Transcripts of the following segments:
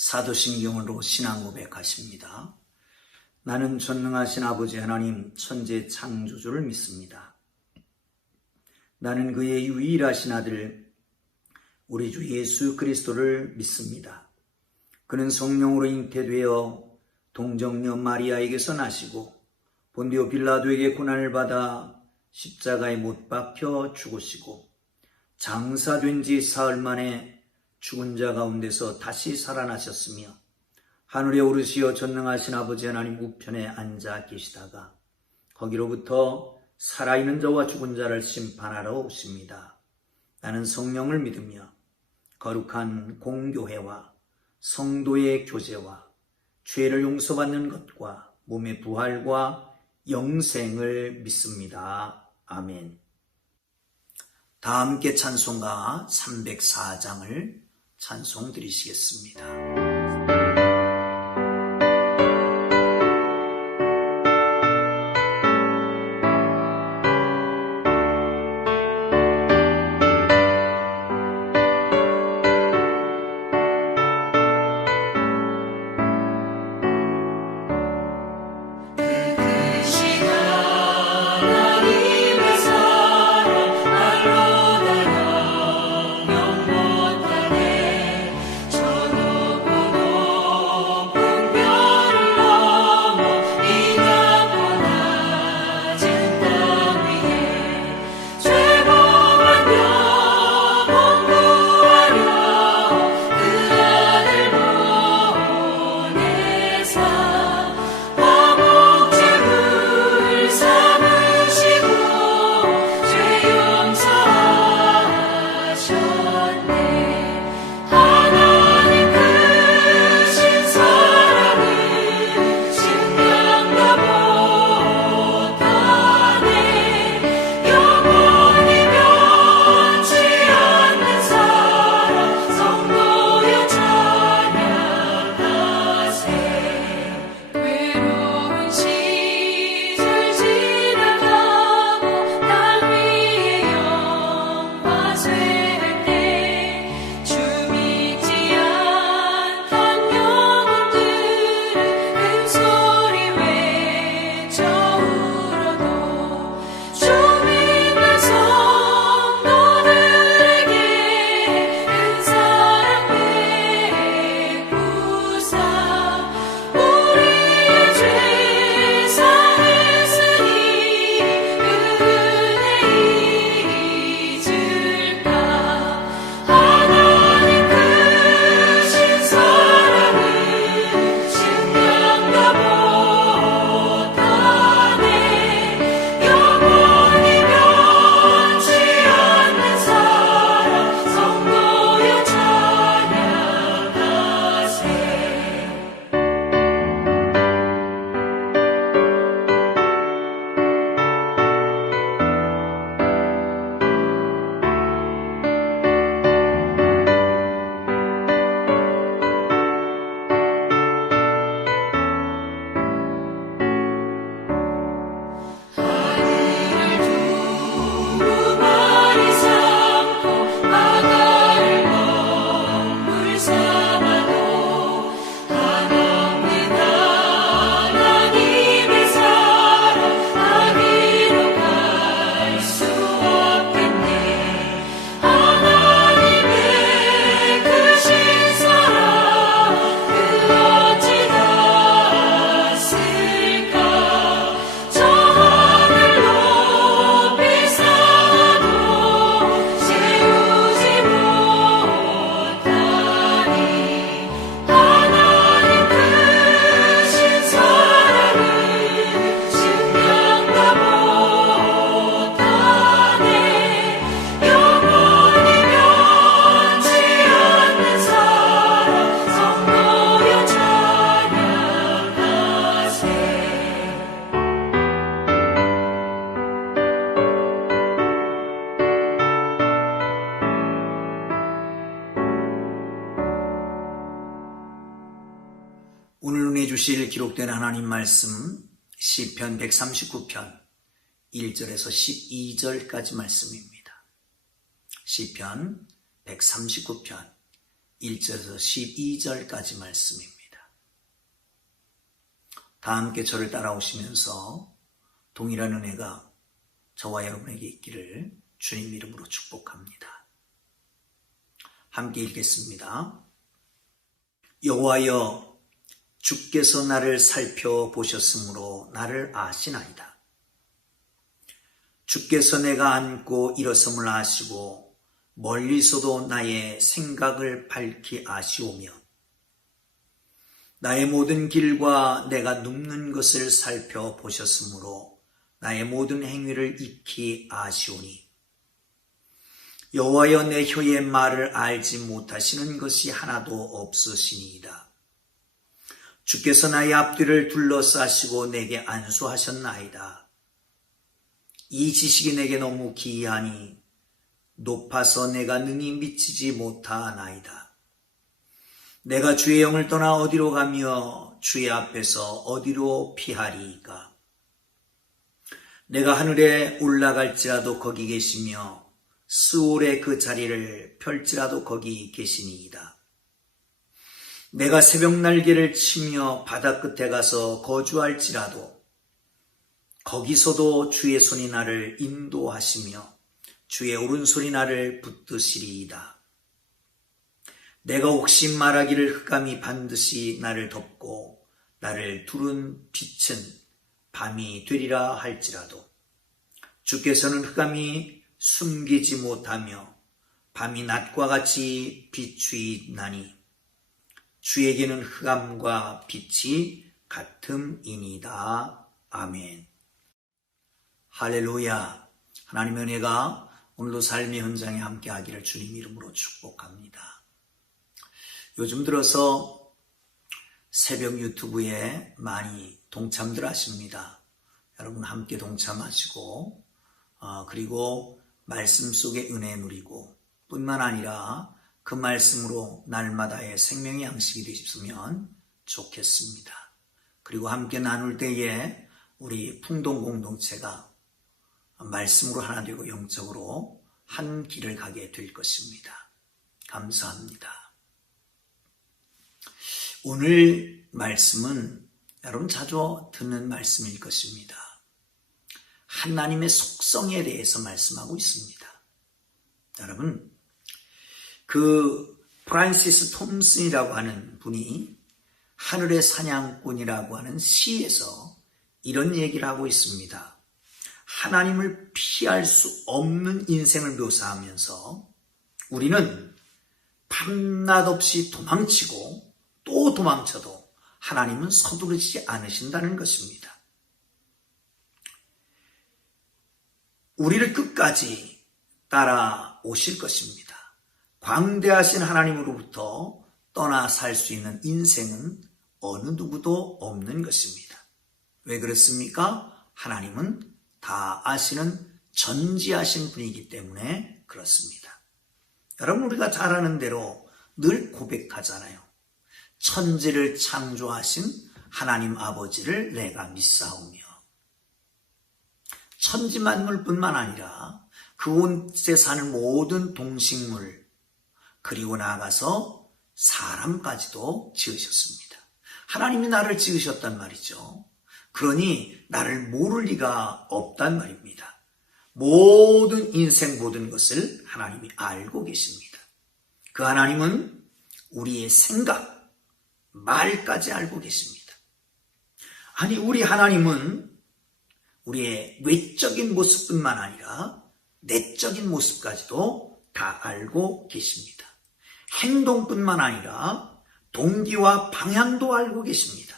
사도신경으로 신앙 고백하십니다. 나는 전능하신 아버지 하나님 천재 창조주를 믿습니다. 나는 그의 유일하신 아들 우리 주 예수 그리스도를 믿습니다. 그는 성령으로 잉태되어 동정녀 마리아에게서 나시고 본디오 빌라도에게 고난을 받아 십자가에 못 박혀 죽으시고 장사된 지 사흘 만에 죽은 자 가운데서 다시 살아나셨으며 하늘에 오르시어 전능하신 아버지 하나님 우편에 앉아 계시다가 거기로부터 살아있는 자와 죽은 자를 심판하러 오십니다. 나는 성령을 믿으며 거룩한 공교회와 성도의 교제와 죄를 용서받는 것과 몸의 부활과 영생을 믿습니다. 아멘. 다 함께 찬송가 304장을 찬송 드리시겠습니다. 오늘 은혜 주실 기록된 하나님 말씀 시편 139편 1절에서 12절까지 말씀입니다. 시편 139편 1절에서 12절까지 말씀입니다. 다 함께 저를 따라오시면서 동일한 은혜가 저와 여러분에게 있기를 주님 이름으로 축복합니다. 함께 읽겠습니다. 여호와여, 주께서 나를 살펴보셨으므로 나를 아시나이다. 주께서 내가 앉고 일어섬을 아시고 멀리서도 나의 생각을 밝히 아시오며 나의 모든 길과 내가 눕는 것을 살펴보셨으므로 나의 모든 행위를 익히 아시오니 여호와여, 내 혀의 말을 알지 못하시는 것이 하나도 없으시니이다. 주께서 나의 앞뒤를 둘러싸시고 내게 안수하셨나이다. 이 지식이 내게 너무 기이하니 높아서 내가 능히 미치지 못하나이다. 내가 주의 영을 떠나 어디로 가며 주의 앞에서 어디로 피하리이까? 내가 하늘에 올라갈지라도 거기 계시며 스올의 그 자리를 펼지라도 거기 계시니이다. 내가 새벽 날개를 치며 바다 끝에 가서 거주할지라도 거기서도 주의 손이 나를 인도하시며 주의 오른손이 나를 붙드시리이다. 내가 혹시 말하기를 흑암이 반드시 나를 덮고 나를 두른 빛은 밤이 되리라 할지라도 주께서는 흑암이 숨기지 못하며 밤이 낮과 같이 비추이나니 주에게는 흑암과 빛이 같음이니이다. 아멘. 할렐루야. 하나님의 은혜가 오늘도 삶의 현장에 함께하기를 주님 이름으로 축복합니다. 요즘 들어서 새벽 유튜브에 많이 동참들 하십니다. 여러분 함께 동참하시고 그리고 말씀 속에 은혜 누리고 뿐만 아니라 그 말씀으로 날마다의 생명의 양식이 되셨으면 좋겠습니다. 그리고 함께 나눌 때에 우리 풍동 공동체가 말씀으로 하나 되고 영적으로 한 길을 가게 될 것입니다. 감사합니다. 오늘 말씀은 여러분 자주 듣는 말씀일 것입니다. 하나님의 속성에 대해서 말씀하고 있습니다. 여러분, 그 프란시스 톰슨이라고 하는 분이 하늘의 사냥꾼이라고 하는 시에서 이런 얘기를 하고 있습니다. 하나님을 피할 수 없는 인생을 묘사하면서 우리는 밤낮 없이 도망치고 또 도망쳐도 하나님은 서두르지 않으신다는 것입니다. 우리를 끝까지 따라오실 것입니다. 광대하신 하나님으로부터 떠나 살 수 있는 인생은 어느 누구도 없는 것입니다. 왜 그렇습니까? 하나님은 다 아시는 전지하신 분이기 때문에 그렇습니다. 여러분, 우리가 잘 아는 대로 늘 고백하잖아요. 천지를 창조하신 하나님 아버지를 내가 믿사오며 천지 만물뿐만 아니라 그곳에 사는 모든 동식물 그리고 나아가서 사람까지도 지으셨습니다. 하나님이 나를 지으셨단 말이죠. 그러니 나를 모를 리가 없단 말입니다. 모든 인생 모든 것을 하나님이 알고 계십니다. 그 하나님은 우리의 생각, 말까지 알고 계십니다. 아니, 우리 하나님은 우리의 외적인 모습뿐만 아니라 내적인 모습까지도 다 알고 계십니다. 행동뿐만 아니라 동기와 방향도 알고 계십니다.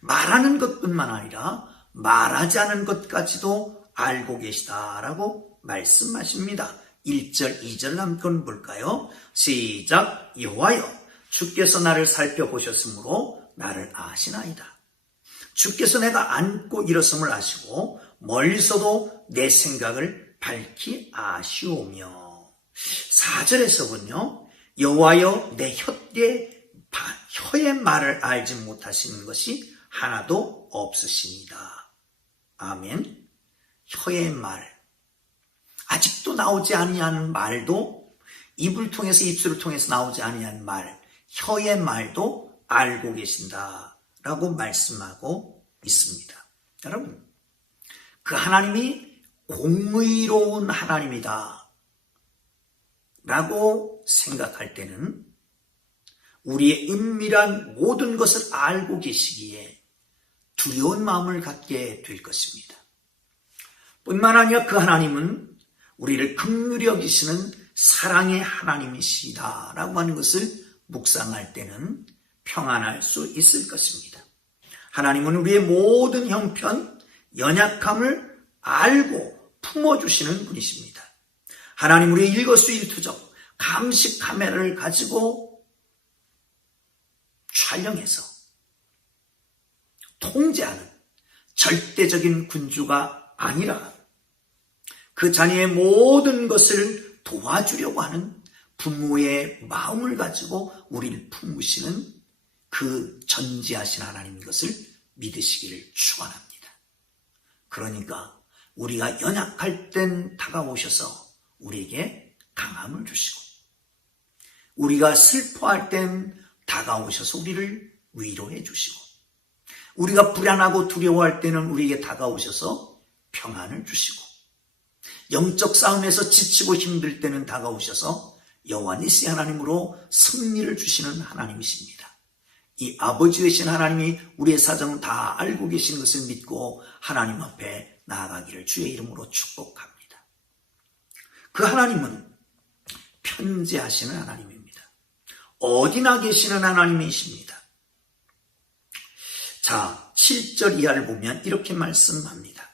말하는 것뿐만 아니라 말하지 않은 것까지도 알고 계시다라고 말씀하십니다. 1절, 2절 한번 볼까요? 시작. 여호와여, 주께서 나를 살펴보셨으므로 나를 아시나이다. 주께서 내가 앉고 일어섬을 아시고 멀리서도 내 생각을 밝히 아시오며. 4절에서는요. 여호와여, 내 혀의 말을 알지 못하시는 것이 하나도 없으십니다. 아멘. 혀의 말, 아직도 나오지 아니하는 말도 입을 통해서 입술을 통해서 나오지 아니한 말, 혀의 말도 알고 계신다라고 말씀하고 있습니다. 여러분, 그 하나님이 공의로운 하나님이다 라고 생각할 때는 우리의 은밀한 모든 것을 알고 계시기에 두려운 마음을 갖게 될 것입니다. 뿐만 아니라 그 하나님은 우리를 긍휼히 여기시는 사랑의 하나님이시다라고 하는 것을 묵상할 때는 평안할 수 있을 것입니다. 하나님은 우리의 모든 형편, 연약함을 알고 품어주시는 분이십니다. 하나님 우리의 일거수일투족, 감시 카메라를 가지고 촬영해서 통제하는 절대적인 군주가 아니라 그 자녀의 모든 것을 도와주려고 하는 부모의 마음을 가지고 우리를 품으시는 그 전지하신 하나님인 것을 믿으시기를 축원합니다. 그러니까 우리가 연약할 땐 다가오셔서 우리에게 강함을 주시고, 우리가 슬퍼할 땐 다가오셔서 우리를 위로해 주시고, 우리가 불안하고 두려워할 때는 우리에게 다가오셔서 평안을 주시고, 영적 싸움에서 지치고 힘들 때는 다가오셔서 여호와 니시 하나님으로 승리를 주시는 하나님이십니다. 이 아버지 되신 하나님이 우리의 사정을 다 알고 계신 것을 믿고 하나님 앞에 나아가기를 주의 이름으로 축복합니다. 그 하나님은 편재하시는 하나님입니다. 어디나 계시는 하나님이십니다. 자, 7절 이하를 보면 이렇게 말씀합니다.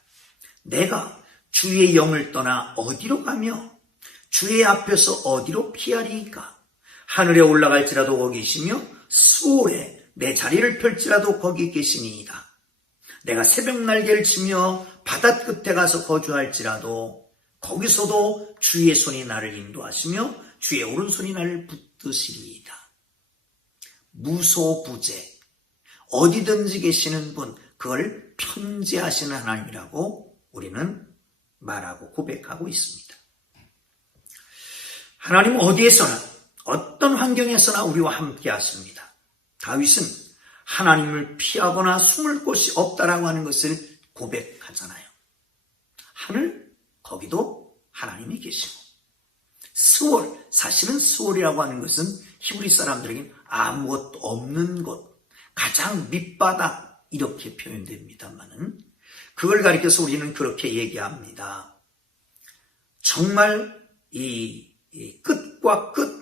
내가 주의 영을 떠나 어디로 가며 주의 앞에서 어디로 피하리이까? 하늘에 올라갈지라도 거기 계시며 수월에 내 자리를 펼지라도 거기 계시니이다. 내가 새벽 날개를 치며 바닷끝에 가서 거주할지라도 거기서도 주의 손이 나를 인도하시며 주의 오른손이 나를 붙드시리이다. 무소부재, 어디든지 계시는 분, 그걸 편재하시는 하나님이라고 우리는 말하고 고백하고 있습니다. 하나님은 어디에서나 어떤 환경에서나 우리와 함께 하십니다. 다윗은 하나님을 피하거나 숨을 곳이 없다라고 하는 것을 고백하잖아요. 하늘, 거기도 하나님이 계시고, 스월, 사실은 스월이라고 하는 것은 히브리 사람들에게는 아무것도 없는 곳, 가장 밑바닥 이렇게 표현됩니다만은 그걸 가리켜서 우리는 그렇게 얘기합니다. 정말 이 끝과 끝,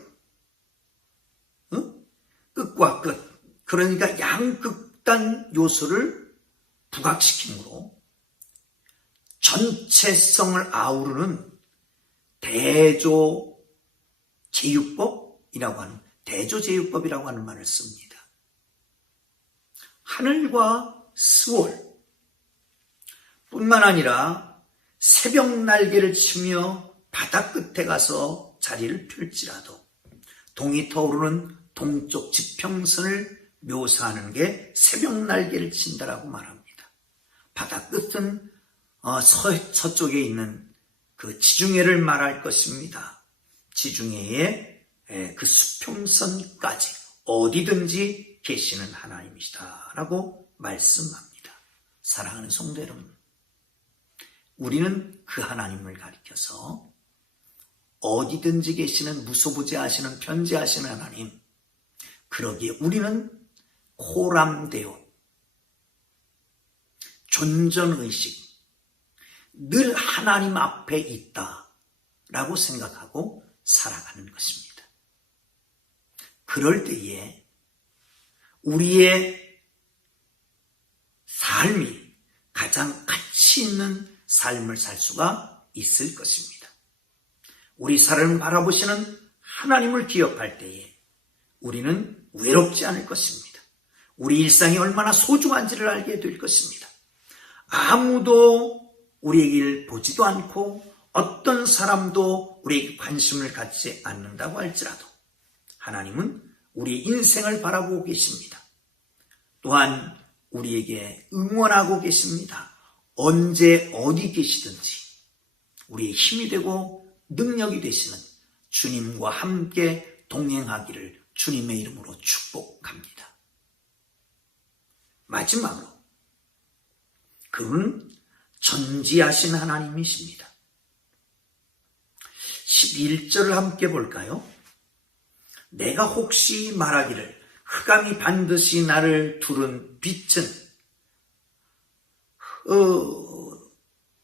끝과 끝, 그러니까 양극단 요소를 부각시키므로 전체성을 아우르는 대조제육법이라고 하는, 대조제육법이라고 하는 말을 씁니다. 하늘과 스월 뿐만 아니라 새벽 날개를 치며 바다 끝에 가서 자리를 펼지라도 동이 터오르는 동쪽 지평선을 묘사하는 게 새벽 날개를 친다라고 말합니다. 바다 끝은 서쪽에 있는 그 지중해를 말할 것입니다. 지중해의 그 수평선까지 어디든지 계시는 하나님이시다라고 말씀합니다. 사랑하는 성도 여러분, 우리는 그 하나님을 가리켜서 어디든지 계시는 무소부재하시는 편재하시는 하나님, 그러기에 우리는 코람데오, 존전의식, 늘 하나님 앞에 있다라고 생각하고 살아가는 것입니다. 그럴 때에 우리의 삶이 가장 가치 있는 삶을 살 수가 있을 것입니다. 우리 삶을 바라보시는 하나님을 기억할 때에 우리는 외롭지 않을 것입니다. 우리 일상이 얼마나 소중한지를 알게 될 것입니다. 아무도 우리에게 보지도 않고 어떤 사람도 우리에게 관심을 갖지 않는다고 할지라도 하나님은 우리 인생을 바라보고 계십니다. 또한 우리에게 응원하고 계십니다. 언제 어디 계시든지 우리의 힘이 되고 능력이 되시는 주님과 함께 동행하기를 주님의 이름으로 축복합니다. 마지막으로 그분은 전지하신 하나님이십니다. 11절을 함께 볼까요? 내가 혹시 말하기를 흑암이 반드시 나를 두른 빛은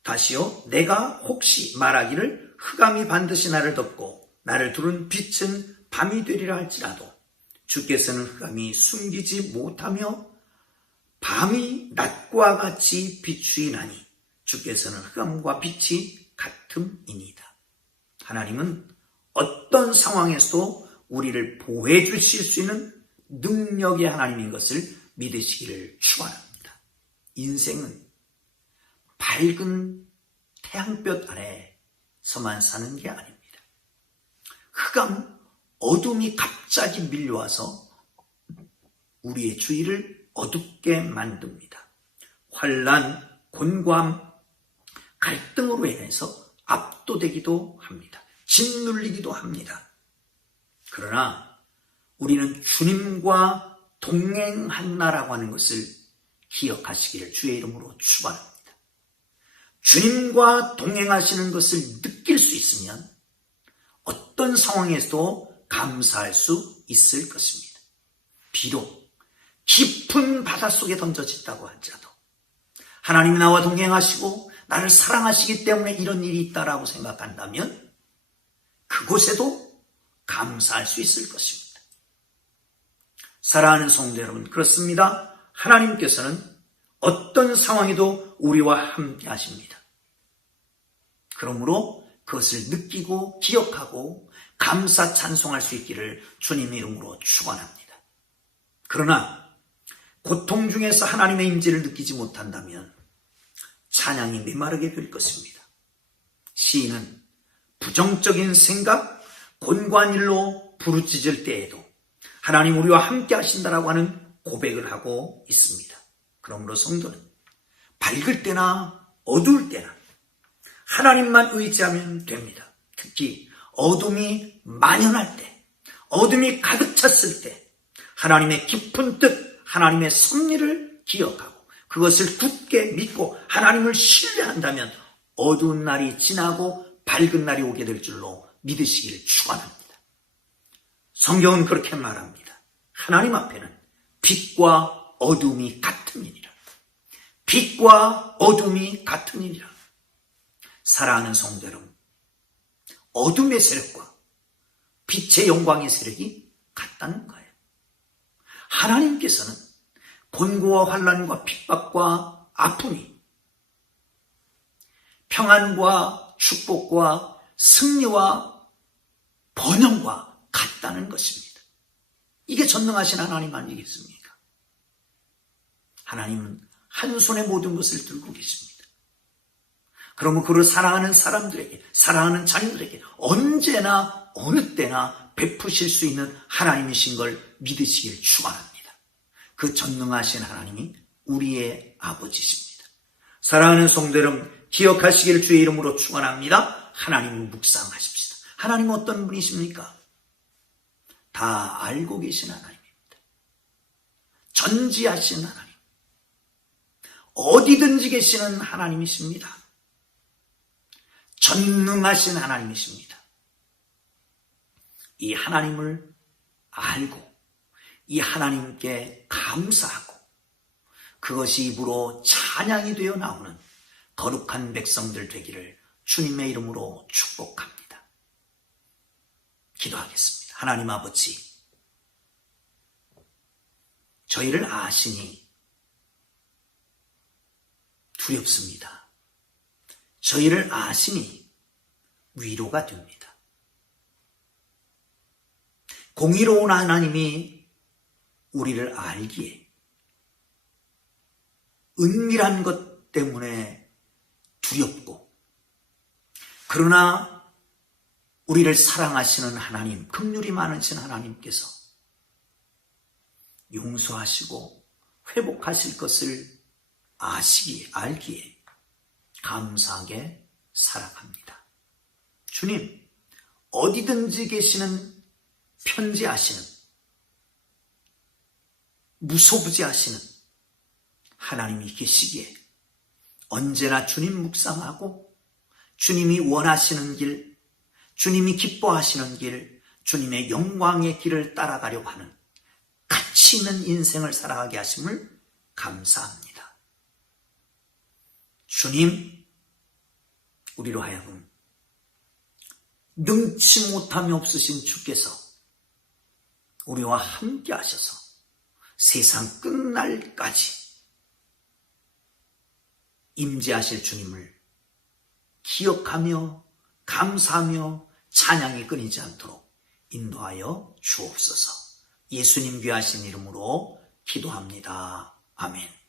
다시요. 내가 혹시 말하기를 흑암이 반드시 나를 덮고 나를 두른 빛은 밤이 되리라 할지라도 주께서는 흑암이 숨기지 못하며 밤이 낮과 같이 비추이나니 주께서는 흑암과 빛이 같음이니이다. 하나님은 어떤 상황에서도 우리를 보호해 주실 수 있는 능력의 하나님인 것을 믿으시기를 축원합니다. 인생은 밝은 태양볕 아래서만 사는 게 아닙니다. 흑암, 어둠이 갑자기 밀려와서 우리의 주위를 어둡게 만듭니다. 환난, 곤고함, 갈등으로 인해서 압도되기도 합니다. 짓눌리기도 합니다. 그러나 우리는 주님과 동행한다라고 하는 것을 기억하시기를 주의 이름으로 축원합니다. 주님과 동행하시는 것을 느낄 수 있으면 어떤 상황에서도 감사할 수 있을 것입니다. 비록 깊은 바닷속에 던져졌다고 할지라도 하나님이 나와 동행하시고 나를 사랑하시기 때문에 이런 일이 있다라고 생각한다면 그곳에도 감사할 수 있을 것입니다. 사랑하는 성도 여러분, 그렇습니다. 하나님께서는 어떤 상황에도 우리와 함께 하십니다. 그러므로 그것을 느끼고 기억하고 감사 찬송할 수 있기를 주님의 이름으로 축원합니다. 그러나 고통 중에서 하나님의 임재를 느끼지 못한다면 찬양이 메마르게 될 것입니다. 시인은 부정적인 생각, 곤고한 일로 부르짖을 때에도 하나님 우리와 함께 하신다라고 하는 고백을 하고 있습니다. 그러므로 성도는 밝을 때나 어두울 때나 하나님만 의지하면 됩니다. 특히 어둠이 만연할 때, 어둠이 가득 찼을 때 하나님의 깊은 뜻, 하나님의 섭리를 기억하고 그것을 굳게 믿고 하나님을 신뢰한다면 어두운 날이 지나고 밝은 날이 오게 될 줄로 믿으시기를 축원합니다. 성경은 그렇게 말합니다. 하나님 앞에는 빛과 어둠이 같음이니라. 빛과 어둠이 같음이니라. 사랑하는 성도 여러분, 어둠의 세력과 빛의 영광의 세력이 같다는 거예요. 하나님께서는 곤고와 환난과 핍박과 아픔이 평안과 축복과 승리와 번영과 같다는 것입니다. 이게 전능하신 하나님 아니겠습니까? 하나님은 한 손에 모든 것을 들고 계십니다. 그러면 그를 사랑하는 사람들에게, 사랑하는 자녀들에게 언제나 어느 때나 베푸실 수 있는 하나님이신 걸 믿으시길 축원합니다. 그 전능하신 하나님이 우리의 아버지십니다. 사랑하는 성도 여러분, 기억하시기를 주의 이름으로 축원합니다. 하나님을 묵상하십시다. 하나님은 어떤 분이십니까? 다 알고 계신 하나님입니다. 전지하신 하나님, 어디든지 계시는 하나님이십니다. 전능하신 하나님이십니다. 이 하나님을 알고 이 하나님께 감사하고 그것이 입으로 찬양이 되어 나오는 거룩한 백성들 되기를 주님의 이름으로 축복합니다. 기도하겠습니다. 하나님 아버지, 저희를 아시니 두렵습니다. 저희를 아시니 위로가 됩니다. 공의로운 하나님이 우리를 알기에 은밀한 것 때문에 두렵고, 그러나 우리를 사랑하시는 하나님, 긍휼이 많으신 하나님께서 용서하시고 회복하실 것을 아시기에, 알기에 감사하게 살아갑니다. 주님, 어디든지 계시는 편지하시는, 무소부지하시는 하나님이 계시기에 언제나 주님 묵상하고 주님이 원하시는 길, 주님이 기뻐하시는 길, 주님의 영광의 길을 따라가려고 하는 가치 있는 인생을 살아가게 하심을 감사합니다. 주님, 우리로 하여금 능치 못함이 없으신 주께서 우리와 함께 하셔서 세상 끝날까지 임재하실 주님을 기억하며 감사하며 찬양이 끊이지 않도록 인도하여 주옵소서. 예수님 귀하신 이름으로 기도합니다. 아멘.